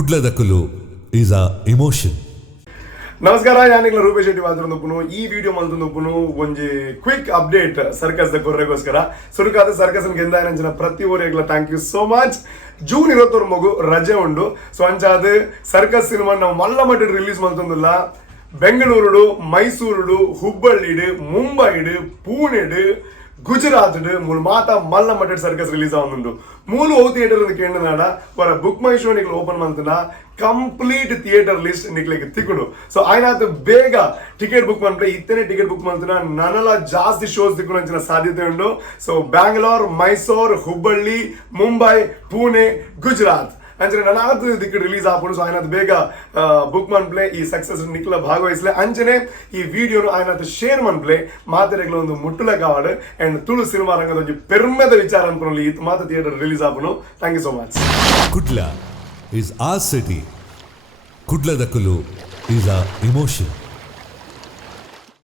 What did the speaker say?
ಕುಡ್ಲದಕುಲು is a emotion. ನಮಸ್ಕಾರ, ನಾನಿಗ್ಲ ರೂಪೇಶ್ ಶೆಟ್ಟಿ ಮಾತಾಡೋನು. ಈ video ಮಲ್ತೊಂದು ಒಂಜಿ ಕ್ವಿಕ್ ಅಪ್ಡೇಟ್ ಸರ್ಕಸ್ ದ ಕೊರ್ರೆಗೋಸ್ಕರ ಸುರುಕಾದ ಸರ್ಕಸ್ ಗೆಂದಾಯನ ಪ್ರತಿ ಓರಿಗ್ಲ thank you so much. June 21 ಮಗು ರಜೆ ಉಂಡು. ಸೊ ಅಂಚಾದ ಸರ್ಕಸ್ ಸಿನಿಮಾ ನಾವು ಮಲ್ಲ ಮಟ್ಟ ರಿಲೀಸ್ ಮಲ್ತೊಂದಿಲ್ಲ. ಬೆಂಗಳೂರು, ಮೈಸೂರು, ಹುಬ್ಬಳ್ಳಿ, ಮುಂಬೈ, ಪುಣೆ, ಗುಜರಾತ್ ಮೂಲು ಮಾತ ಮಲ್ಲ ಮಟ್ಟ ಸರ್ಕಸ್ ರಿಲೀಸ್ ಆಗುಂಡು. ಮೂಲು ಓ ಥಿಯೇಟರ್ ಕೇಳಿನಾಡ ವರ ಬುಕ್ ಮೈ ಶೋ ನಿಕ್ಲು ಓಪನ್ ಮಾಡ್ತಾನ ಕಂಪ್ಲೀಟ್ ಥಿಯೇಟರ್ ಲಿಸ್ಟ್ ನಿಕ್ಲಿಗೆ ತಿಕ್ಕುಡು. ಸೊ ಆಯ್ನಾತು ಬೇಗ ಟಿಕೆಟ್ ಬುಕ್ ಮಾಡ್ರೆ ಇತ್ತನೇ ಟಿಕೆಟ್ ಬುಕ್ ಮಾಡ್ತಾನ ನನಲ ಜಾಸ್ತಿ ಶೋಸ್ ತಿಕ್ಕೊಂಡು ಅಂಚಿನ ಸಾಧ್ಯತೆ ಉಂಡು. ಸೊ ಬ್ಯಾಂಗ್ಳೂರ್, ಮೈಸೂರು, ಹುಬ್ಬಳ್ಳಿ, ಮುಂಬೈ, ಪುಣೆ, ಗುಜರಾತ್ ಅಂಚನೆ ನನಾತು ದಿಕ್ಕು ರಿಲೀಸ್ ಆಪುಂಡು. ಸೊ ಆಯ್ನಾತು ಬೇಗ ಬುಕ್ ಮನ್ಪ್ಲೆ ಈ ಸಕ್ಸಸ್ ನಿಕ್ಲ ಭಾಗವಹಿಸ್ಲೆ. ಅಂಚನೆ ಈ ವಿಡಿಯೋನು ಆಯ್ನಾತು ಶೇರ್ ಮನ್ಪ್ಲೆ ಮಾತೆರೆಗ್ಲ ಒಂದು ಮುಟ್ಟುಲ ಕಾವಾಡು ಅಂಡ್ ತುಳು ಸಿನಿಮಾ ರಂಗದ ಒಂದು ಪೆರ್ಮೆದ ವಿಚಾರ ಅನ್ಕೊಂಡು ಈ ಮಾತ ಥಿಯೇಟರ್ ರಿಲೀಸ್ ಆಪುನು. Thank you so much. Kudla is our city. ಕುಡ್ಲದಕುಲು ಈಸ್ ಅ ಇಮೋಷನ್.